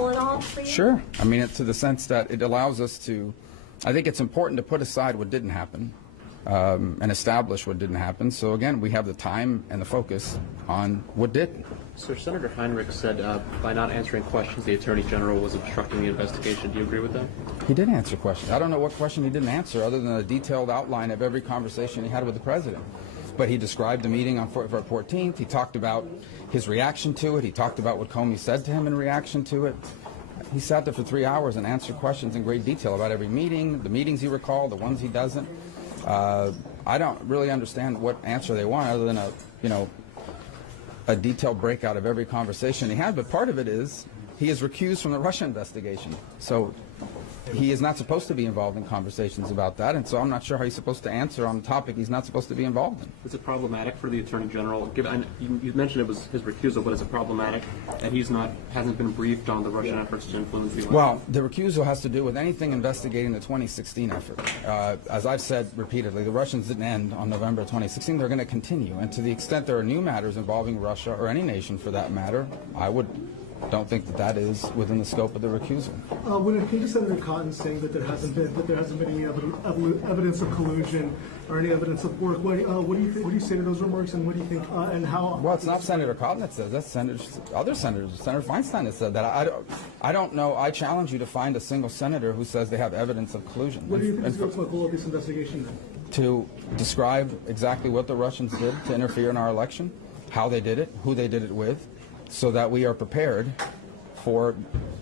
useful at all for you? Sure. I mean, to the sense that it allows us to, I think it's important to put aside what didn't happen and establish what didn't happen. So again, we have the time and the focus on what did. Sir, Senator Heinrich said by not answering questions, the Attorney General was obstructing the investigation. Do you agree with that? He did answer questions. I don't know what question he didn't answer other than a detailed outline of every conversation he had with the President. But he described the meeting on February 14th. He talked about his reaction to it. He talked about what Comey said to him in reaction to it. He sat there for 3 hours and answered questions in great detail about every meeting, the meetings he recalled, the ones he doesn't. I don't really understand what answer they want other than a detailed breakout of every conversation he had. But part of it is he is recused from the Russia investigation. So he is not supposed to be involved in conversations about that, and so I'm not sure how he's supposed to answer on a topic he's not supposed to be involved in. Is it problematic for the Attorney General, given you mentioned it was his recusal, but is it problematic that hasn't been briefed on the Russian efforts to influence the election? Well, the recusal has to do with anything investigating the 2016 effort. As I've said repeatedly, the Russians didn't end on November 2016. They're going to continue, and to the extent there are new matters involving Russia or any nation for that matter, I don't think that is within the scope of the recusal. When it came to Senator Cotton saying that there hasn't been any evidence of collusion or any evidence of work, what do you think? What do you say to those remarks, and what do you think? And how? Well, it's not Senator Cotton that says that. Other senators. Senator Feinstein has said that. I don't know. I challenge you to find a single senator who says they have evidence of collusion. What do you think is the ultimate goal of this investigation then? To describe exactly what the Russians did to interfere in our election, how they did it, who they did it with, so that we are prepared for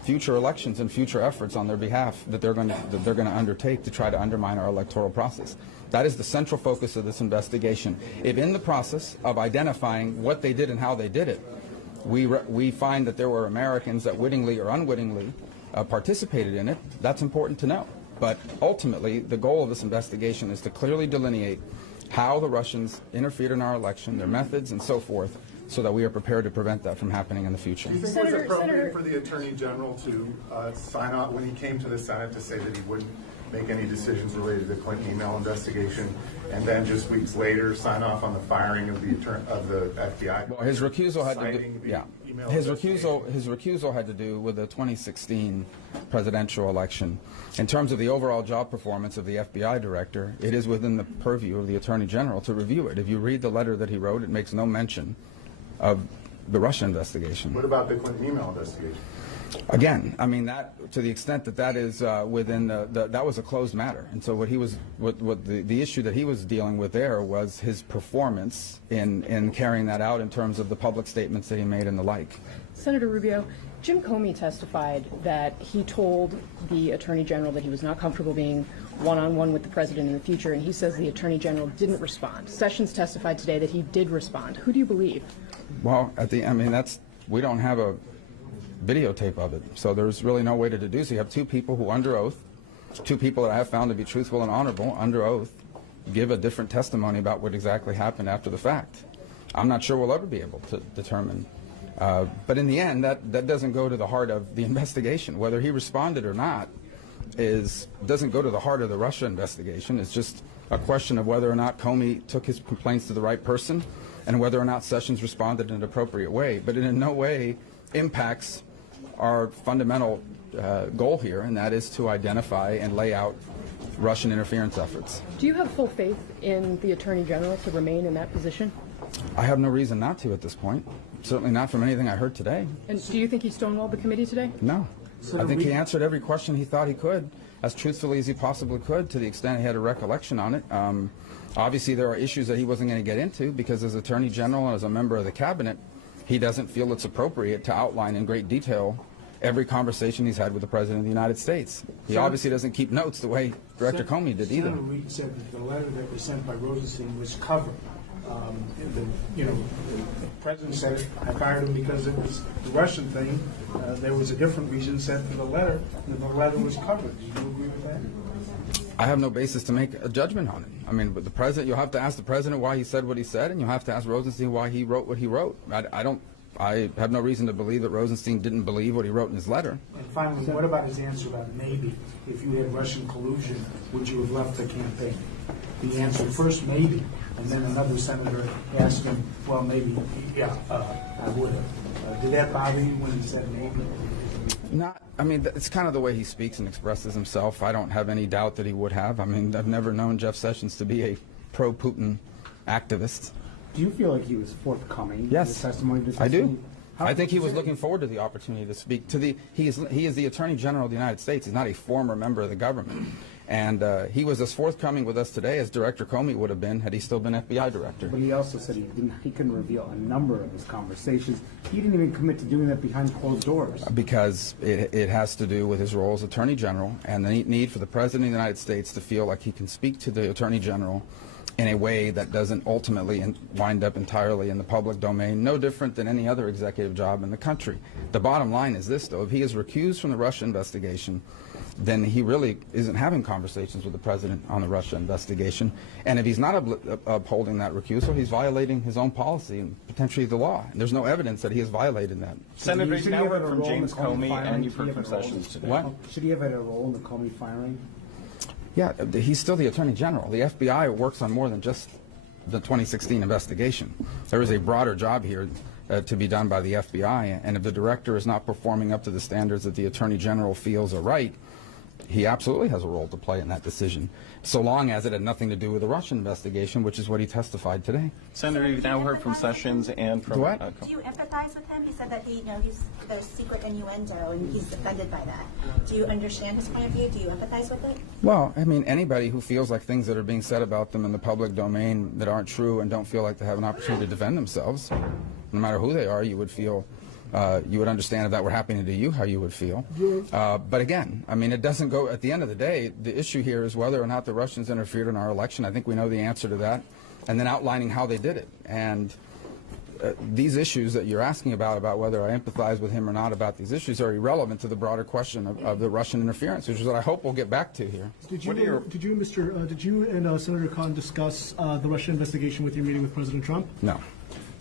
future elections and future efforts on their behalf that they're going to undertake to try to undermine our electoral process. That is the central focus of this investigation. If in the process of identifying what they did and how they did it, we find that there were Americans that wittingly or unwittingly participated in it, that's important to know. But ultimately, the goal of this investigation is to clearly delineate how the Russians interfered in our election, their methods, and so forth, so that we are prepared to prevent that from happening in the future. Do you think it was appropriate for the Attorney General to sign off when he came to the Senate to say that he wouldn't make any decisions related to the Clinton email investigation, and then just weeks later sign off on the firing of the FBI? Well, his recusal had to do, his recusal had to do with the 2016 presidential election. In terms of the overall job performance of the FBI director, it is within the purview of the Attorney General to review it. If you read the letter that he wrote, it makes no mention of the Russia investigation. What about the Clinton email investigation? Again, I mean, that to the extent that is within that was a closed matter, and so what the issue that he was dealing with there was his performance in carrying that out in terms of the public statements that he made and the like. Senator Rubio, Jim Comey testified that he told the Attorney General that he was not comfortable being one-on-one with the President in the future, and he says the Attorney General didn't respond. Sessions testified today that he did respond. Who do you believe? Well, we don't have a videotape of it, so there's really no way to deduce. You have two people who, under oath, two people that I have found to be truthful and honorable, under oath, give a different testimony about what exactly happened after the fact. I'm not sure we'll ever be able to determine. But in the end, that doesn't go to the heart of the investigation. Whether he responded or not doesn't go to the heart of the Russia investigation. It's just a question of whether or not Comey took his complaints to the right person and whether or not Sessions responded in an appropriate way. But it in no way impacts our fundamental goal here, and that is to identify and lay out Russian interference efforts. Do you have full faith in the Attorney General to remain in that position? I have no reason not to at this point. Certainly not from anything I heard today. And do you think he stonewalled the committee today? No. I think he answered every question he thought he could, as truthfully as he possibly could, to the extent he had a recollection on it. Obviously, there are issues that he wasn't going to get into because as Attorney General and as a member of the Cabinet, he doesn't feel it's appropriate to outline in great detail every conversation he's had with the President of the United States. He obviously doesn't keep notes the way Director Comey did either. Senator Reid said that the letter that was sent by Rosenstein was covered. The President said I fired him because it was the Russian thing. There was a different reason said for the letter, and the letter was covered. Do you agree with that? I have no basis to make a judgment on it. I mean, but the President, you'll have to ask the President why he said what he said, and you'll have to ask Rosenstein why he wrote what he wrote. I have no reason to believe that Rosenstein didn't believe what he wrote in his letter. And finally, what about his answer about maybe, if you had Russian collusion, would you have left the campaign? He answered first maybe, and then another senator asked him, well, maybe, yeah, I would have. Did that bother you when he said maybe? Not, I mean, it's kind of the way he speaks and expresses himself. I don't have any doubt that he would have. I mean, I've never known Jeff Sessions to be a pro-Putin activist. Do you feel like he was forthcoming Yes, in his testimony? I do. I think he was looking forward to the opportunity to speak to the. He is the Attorney General of the United States. He's not a former member of the government, and he was as forthcoming with us today as Director Comey would have been had he still been FBI director. But he also said he couldn't reveal a number of his conversations. He didn't even commit to doing that behind closed doors. Because it has to do with his role as Attorney General and the need for the President of the United States to feel like he can speak to the Attorney General in a way that doesn't ultimately wind up entirely in the public domain, no different than any other executive job in the country. The bottom line is this, though. If he is recused from the Russia investigation, then he really isn't having conversations with the President on the Russia investigation. And if he's not upholding that recusal, he's violating his own policy and potentially the law. And there's no evidence that he has violated that. Senator, Should you've he now have heard had a from role in James the Comey Comey firing? and you've Should he heard from have a role? Sessions today. What? Should he have had a role in the Comey firing? Yeah, he's still the Attorney General. The FBI works on more than just the 2016 investigation. There is a broader job here to be done by the FBI, and if the director is not performing up to the standards that the Attorney General feels are right, he absolutely has a role to play in that decision, so long as it had nothing to do with the Russian investigation, which is what he testified today. Senator, you've now heard from Sessions and from... What? Do you empathize with him? He said that he's there's secret innuendo and he's offended by that. Do you understand his point of view? Do you empathize with it? Well, I mean, anybody who feels like things that are being said about them in the public domain that aren't true and don't feel like they have an opportunity to defend themselves, no matter who they are, you would feel, you would understand if that were happening to you, how you would feel. But again, I mean, it doesn't go, at the end of the day, the issue here is whether or not the Russians interfered in our election. I think we know the answer to that. And then outlining how they did it. And these issues that you're asking about whether I empathize with him or not about these issues, are irrelevant to the broader question of the Russian interference, which is what I hope we'll get back to here. Did you and Senator Khan discuss the Russia investigation with your meeting with President Trump? No.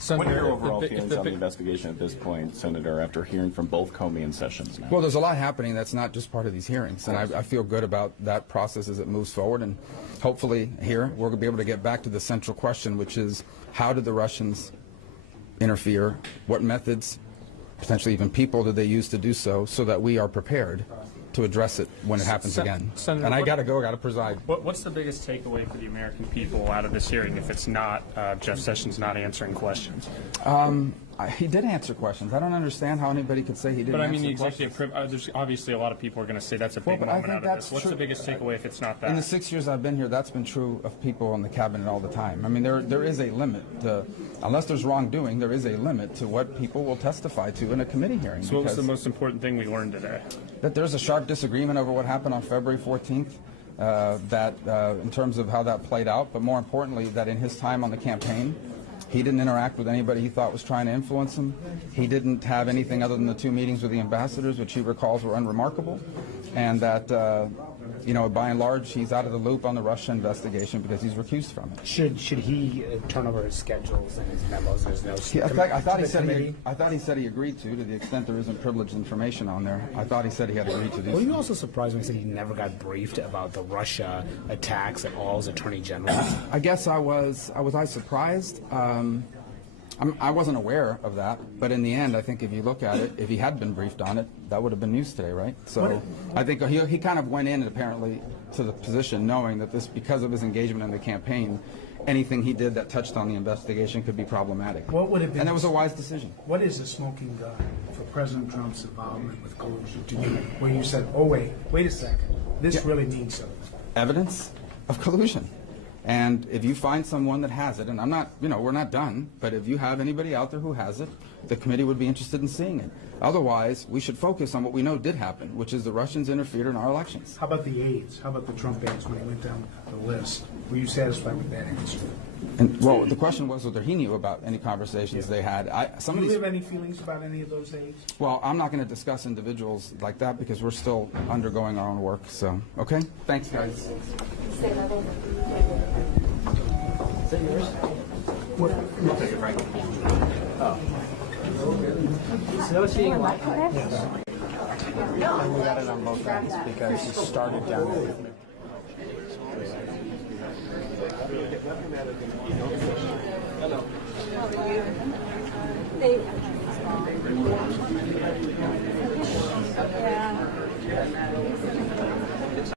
What are your overall feelings on the investigation at this point, Senator, after hearing from both Comey and Sessions now? Well, there's a lot happening that's not just part of these hearings, and I feel good about that process as it moves forward, and hopefully here we're going to be able to get back to the central question, which is how did the Russians interfere, what methods, potentially even people, did they use to do so that we are prepared to address it when it happens again. Senator, and I got to preside. What's the biggest takeaway for the American people out of this hearing if it's not Jeff Sessions not answering questions? He did answer questions. I don't understand how anybody could say he didn't But I answer mean, the questions. executive, there's obviously a lot of people are going to say that's a big But I moment think out of that's this. What's true. the biggest takeaway if it's not that? In the 6 years I've been here, that's been true of people in the cabinet all the time. I mean, there is a limit to, unless there's wrongdoing, there is a limit to what people will testify to in a committee hearing. So what was the because most important thing we learned today? that there's a sharp disagreement over what happened on February 14th, in terms of how that played out, but more importantly, that in his time on the campaign, he didn't interact with anybody he thought was trying to influence him. He didn't have anything other than the 2 meetings with the ambassadors, which he recalls were unremarkable, and that, by and large, he's out of the loop on the Russia investigation because he's recused from it. Should he turn over his schedules and his memos? There's no. I thought he said he agreed to the extent there isn't privileged information on there. I thought he said he had agreed to do. Were you also surprised when he said he never got briefed about the Russia attacks at all as Attorney General? I guess I was. Was I surprised? I wasn't aware of that, but in the end, I think if you look at it, if he had been briefed on it, that would have been news today, right? So I think he kind of went in apparently to the position knowing that this, because of his engagement in the campaign, anything he did that touched on the investigation could be problematic. What would have been? And that was a wise decision. What is the smoking gun for President Trump's involvement with collusion to you, where you said, oh, wait a second, this really means something? Evidence of collusion. And if you find someone that has it, and I'm not, we're not done, but if you have anybody out there who has it, the committee would be interested in seeing it. Otherwise, we should focus on what we know did happen, which is the Russians interfered in our elections. How about the aides? How about the Trump aides when he went down the list? Were you satisfied with that answer? And, well, the question was whether he knew about any conversations they had. Do you have any feelings about any of those aides? Well, I'm not going to discuss individuals like that because we're still undergoing our own work. So, okay? Thanks, guys. Is that yours? What? I'll take it, Frank. Oh. Is those being live? Yes. And we got it on both ends because he started down there with me. They Yeah.